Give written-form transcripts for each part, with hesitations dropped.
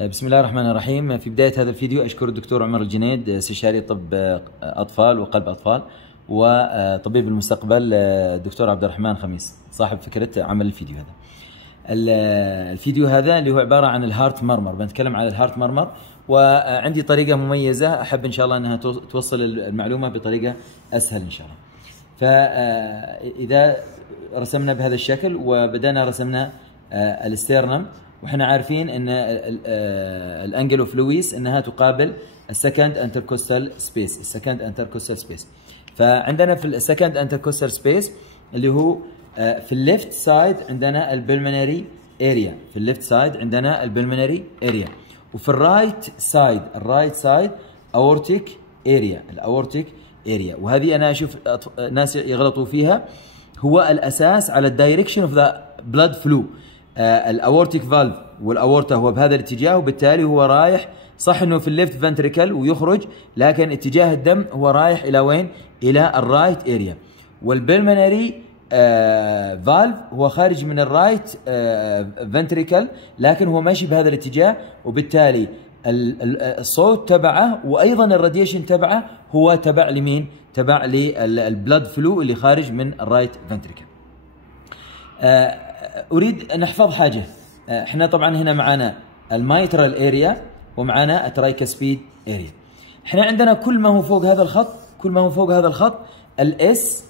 بسم الله الرحمن الرحيم. في بداية هذا الفيديو أشكر الدكتور عمر الجنيد، استشاري طب أطفال وقلب أطفال، وطبيب المستقبل الدكتور عبد الرحمن خميس صاحب فكرة عمل الفيديو هذا. الفيديو هذا اللي هو عبارة عن الهارت مرمر، بنتكلم عن الهارت مرمر، وعندي طريقة مميزة أحب إن شاء الله أنها توصل المعلومة بطريقة أسهل إن شاء الله. فإذا رسمنا بهذا الشكل وبدأنا رسمنا الاسترنم، وإحنا عارفين أن الأنجل أوف لويس أنها تقابل السكند انتركوستال سبيس. فعندنا في السكند انتركوستال سبيس اللي هو في الليفت سايد عندنا البلمنري اريا، وفي الرايت سايد اورتيك اريا. وهذه انا اشوف ناس يغلطوا فيها، هو الاساس على الدايركشن اوف ذا بلاد فلو. الاورتيك فالف والاورتا هو بهذا الاتجاه، وبالتالي هو رايح، صح انه في الليفت فنتريكل ويخرج، لكن اتجاه الدم هو رايح الى وين؟ الى الرايت اريا. والبلمنري فالف هو خارج من الرايت فنتريكل، لكن هو ماشي بهذا الاتجاه، وبالتالي الصوت تبعه وايضا الراديشن تبعه هو تبع لمين؟ تبع للبلاد فلو اللي خارج من الرايت فنتريكل. اريد ان نحفظ حاجه. احنا طبعا هنا معنا المايترال اريا ومعنا الترايكاسبيد اريا. احنا عندنا كل ما هو فوق هذا الخط الاس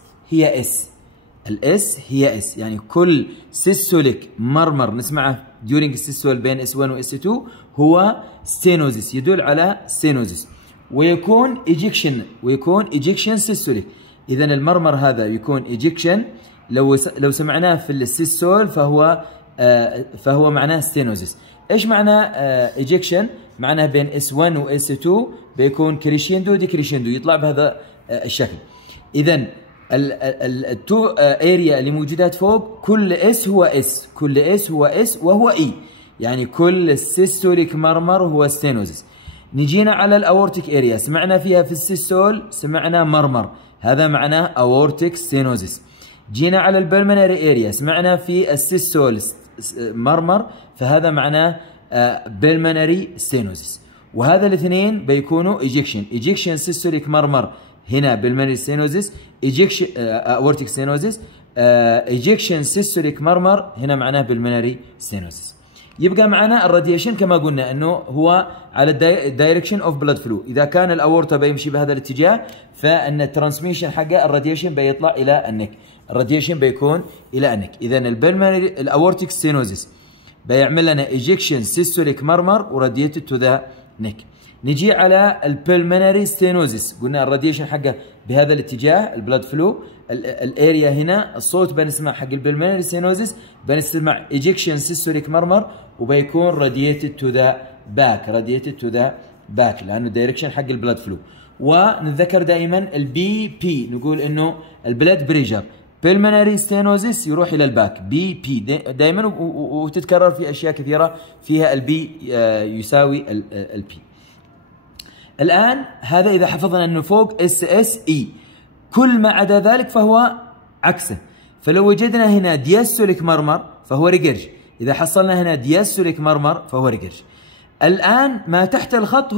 هي اس، يعني كل سيستوليك مرمر نسمعه during السيستول بين S1 و S2 هو ستينوزيس، يدل على ستينوزيس، ويكون ايجكشن سيستوليك. اذا المرمر هذا يكون ايجكشن، لو سمعناه في السيستول فهو معناه ستينوزيس. ايش معناه ايجكشن؟ معناه بين S1 و S2 بيكون كريشيندو ديكريشيندو، يطلع بهذا الشكل. اذا التو اريا اللي موجودات فوق كل اس هو اس وهو اي، يعني كل السيستوليك مرمر هو ستينوزيس. نجينا على الاورتيك اريا، سمعنا فيها في السيستول سمعنا مرمر، هذا معناه اورتيك ستينوزيس. جينا على البلمنري اريا، سمعنا في السيستول مرمر، فهذا معناه بلمنري ستينوزيس. وهذا الاثنين بيكونوا ايجكشن سيستوليك مرمر، هنا بالمنري ستينوزيس، ايجكشن اورتيك ستينوزيس، ايجكشن سيستوليك مرمر، هنا معناه بالمنري ستينوزيس. يبقى معنا الراديشن كما قلنا انه هو على الدايركشن اوف بلاد فلو. اذا كان الاورتا بيمشي بهذا الاتجاه، فان الترانسميشن حقه الراديشن بيطلع الى النك، الراديشن بيكون الى النك. اذا البلمنري الاورتيك ستينوزيس بيعمل لنا ايجكشن سيستوليك مرمر وراديتد تو ذا نك. نجي على البلمنري ستينوزيس، قلنا الراديشن حقه بهذا الاتجاه البلاد فلو. الاريا هنا الصوت بنسمع حق البلمنري ستينوزيس، بنسمع ايجكشن سيستوليك مرمر، وبيكون راديتد تو ذا باك لانه الدايركشن حق البلاد فلو. ونتذكر دائما البي بي، نقول انه البلاد بريشر بلمنري ستينوزيس يروح الى الباك، بي بي دائما، وتتكرر في اشياء كثيره فيها البي يساوي البي. الآن هذا إذا حفظنا أنه فوق اس اس اي، كل ما عدا ذلك فهو عكسه. فلو وجدنا هنا دياستوليك مرمر فهو ريجرج، إذا حصلنا هنا دياستوليك مرمر فهو ريجرج. الآن ما تحت الخط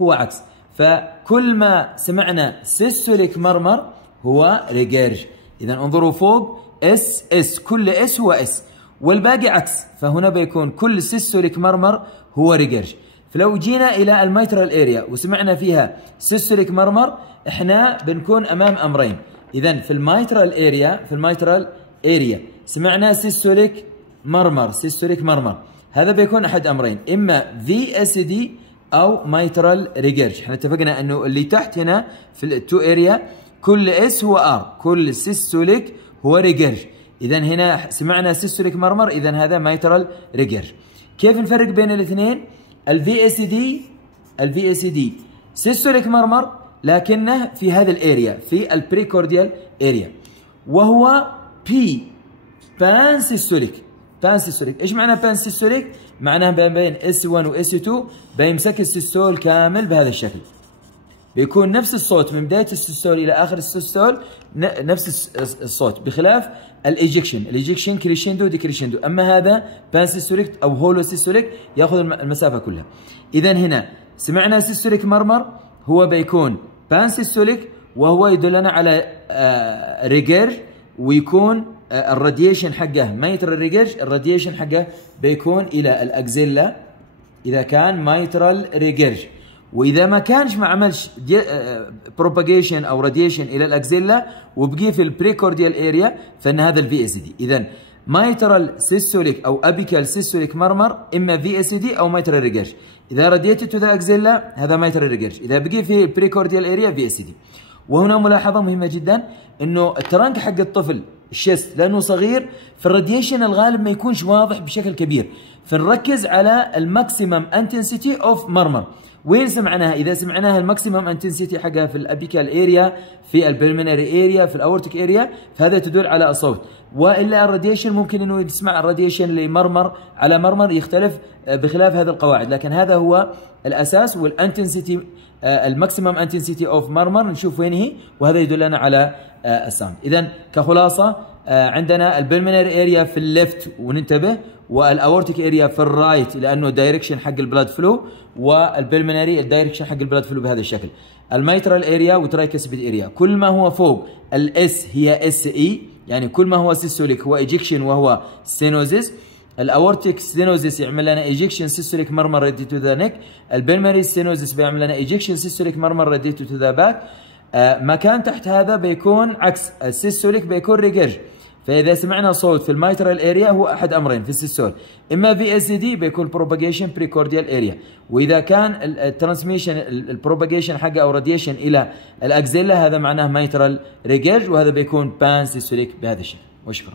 هو عكس، فكل ما سمعنا سيستوليك مرمر هو ريجرج. إذا انظروا فوق اس كل اس هو اس، والباقي عكس، فهنا بيكون كل سيستوليك مرمر هو ريجرج. فلو جينا الى الميترال اريا وسمعنا فيها سيستوليك مرمر، احنا بنكون امام امرين. اذا في الميترال اريا سمعنا سيستوليك مرمر، هذا بيكون احد امرين، اما في اس دي او ميترال ريجرج. احنا اتفقنا انه اللي تحت هنا في التو اريا كل اس هو ار، كل سيستوليك هو ريجرج. اذا هنا سمعنا سيستوليك مرمر، اذا هذا ميترال ريجرج. كيف نفرق بين الاثنين؟ الفي اس دي سيستوليك مرمر، لكنه في هذا الاريا، في البريكورديال اريا، وهو بي بان سيستوليك. ايش معنى بان سيستوليك؟ معناه بين اس 1 و اس 2 بيمسك السيستول كامل بهذا الشكل. بيكون نفس الصوت من بدايه السيستول الى اخر السيستول نفس الصوت، بخلاف الايجكشن كريشندو ديكريشندو. اما هذا بانسيستوليك او هولو سيستوليك ياخذ المسافه كلها. اذا هنا سمعنا سيستوليك مرمر هو بيكون بانسيستوليك، وهو يدلنا على ريجيرج، ويكون الراديشن حقه مايترال ريجيرج، الراديشن حقه بيكون الى الاكزيلا اذا كان مايترال ريجيرج. واذا ما كانش ما عملش بروباجيشن او راديشن الى الاكزيلا وبقي في البريكورديال اريا، فان هذا الفي اس دي. اذا مايترال سيستوليك او ابيكال سيستوليك مرمر اما في اس دي او مايترال ريجيرج. اذا راديتد تو ذا اكزيلا هذا مايترال ريجيرج، اذا بقي في البريكورديال اريا في اس دي. وهنا ملاحظه مهمه جدا، انه الترنك حق الطفل الشيست لانه صغير، فالراديشن الغالب ما يكونش واضح بشكل كبير، فنركز على الماكسيمم انتنسيتي اوف مرمر. وين سمعناها؟ اذا سمعناها الماكسيمم انتنسيتي حقها في الابيكال اريا، في البلمنري اريا، في الاورتيك اريا، فهذا تدل على الصوت. والا الراديشن ممكن انه يسمع الراديشن لمرمر على مرمر يختلف بخلاف هذه القواعد، لكن هذا هو الاساس. والانتنسيتي الماكسيمم انتنسيتي اوف مرمر نشوف وين هي، وهذا يدلنا على الساوند. اذا كخلاصه عندنا البلمنري اريا في الليفت وننتبه، والاورتيك اريا في الرايت لانه دايركشن حق البلاد فلو، والبلمنري الدايركشن حق البلاد فلو بهذا الشكل. الميترال اريا وترايكسبيد اريا كل ما هو فوق الاس هي اس اي، يعني كل ما هو سيستوليك هو ايجكشن وهو ستينوزيس. الاورتيك ستينوزيس يعمل لنا ايجكشن سيستوليك مرمر ريدي تو ذا نيك. البلمنري ستينوزيس بيعمل لنا ايجكشن سيستوليك مرمر ريدي تو ذا باك. مكان تحت هذا بيكون عكس السيستوليك، بيكون ريجيرج. فاذا سمعنا صوت في الميترال اريا هو احد امرين في السيستول، اما في اس دي بيكون بروباجيشن بريكورديال اريا، واذا كان الترانسميشن البروباجيشن حقه او راديشن الى الاكزيلا هذا معناه ميترال ريجيرج، وهذا بيكون بان سيستوليك بهذا الشكل. وشكرا.